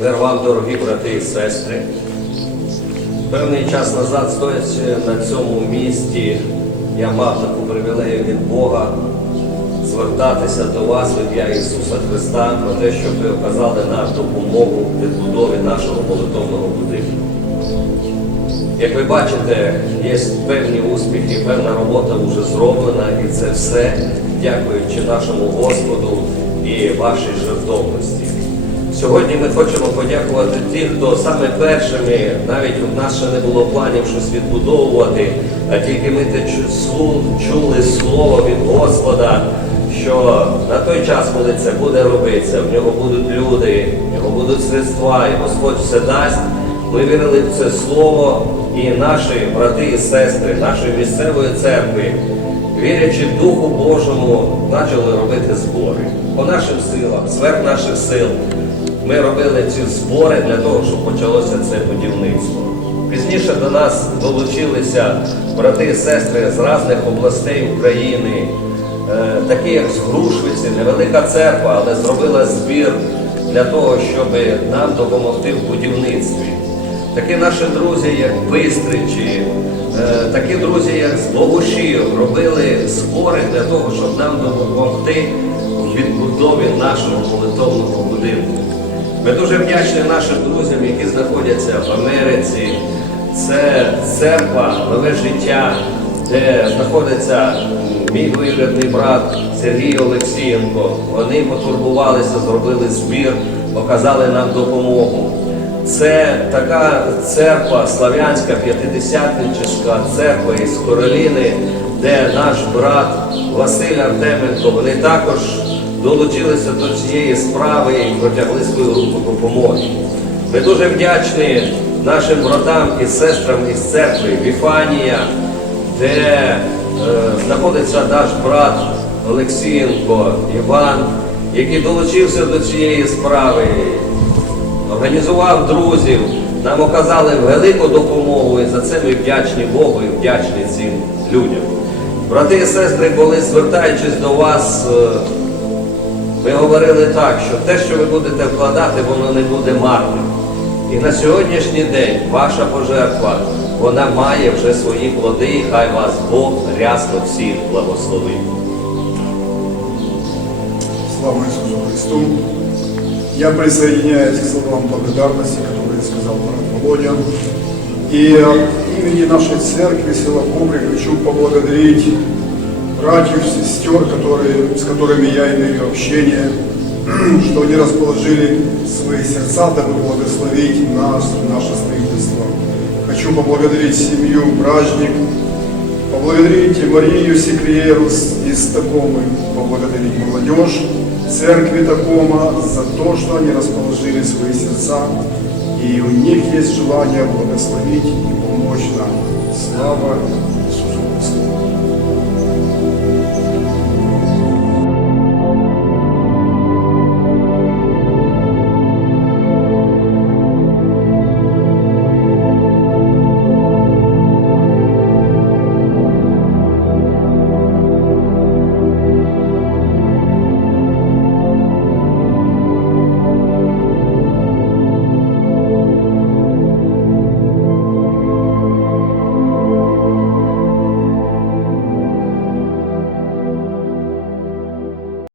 Мир вам, дорогі брати і сестри. Певний час назад, стоячи на цьому місці, я мав таку привілею від Бога звертатися до вас в ім'я Ісуса Христа про те, щоб ви оказали нам допомогу в відбудові нашого молитовного будинку. Як ви бачите, є певні успіхи, певна робота вже зроблена, і це все дякуючи нашому Господу і вашій жертовності. Сьогодні ми хочемо подякувати тих, хто саме першими, навіть у нас ще не було планів щось відбудовувати, а тільки ми те чули слово від Господа, що на той час, коли це буде робитися, в нього будуть люди, в нього будуть средства, і Господь все дасть. Ми вірили в це слово, і наші брати і сестри, нашої місцевої церкви, вірячи в Духу Божому, почали робити збори. По нашим силам, зверх наших сил, ми робили ці збори для того, щоб почалося це будівництво. Пізніше до нас долучилися брати і сестри з різних областей України, е, такі як з Грушвиці, невелика церква, але зробила збір для того, щоб нам допомогти в будівництві. Такі наші друзі, як Бистричі, е, такі друзі, як з Богушів, робили збори для того, щоб нам допомогти в відбудові нашого молитовного будинку. Ми дуже вдячні нашим друзям, які знаходяться в Америці. Це церква, нове життя, де знаходиться мій двоюрідний брат Сергій Олексієнко. Вони потурбувалися, зробили збір, показали нам допомогу. Це така церква, слав'янська п'ятидесятничська церква із Короліни, де наш брат Василь Артеменко, вони також долучилися до цієї справи і протягли свою руку допомоги. Ми дуже вдячні нашим братам і сестрам із церкви Віфанія, де е, знаходиться наш брат Олексієнко Іван, який долучився до цієї справи організував друзів, нам оказали велику допомогу, і за це ми вдячні Богу і вдячні цим людям. Брати і сестри, коли звертаючись до вас, е, ми говорили так, що те, що ви будете вкладати, воно не буде марним. І на сьогоднішній день ваша пожертва, вона має вже свої плоди, і хай вас Бог рясно всіх благословить. Слава Иисусу Христу! Я присоединяюсь к словам благодарности, которые сказал брат Володя. И от имени нашей церкви села Кобрик хочу поблагодарить братьев, сестер, которые, с которыми я имею общение, что они расположили свои сердца, дабы благословить нас, наше строительство. Хочу поблагодарить семью Бражник, поблагодарить Марию Секриеру из Такомы, поблагодарить молодежь церкви Такома за то, что они расположили свои сердца, и у них есть желание благословить и помочь нам. Слава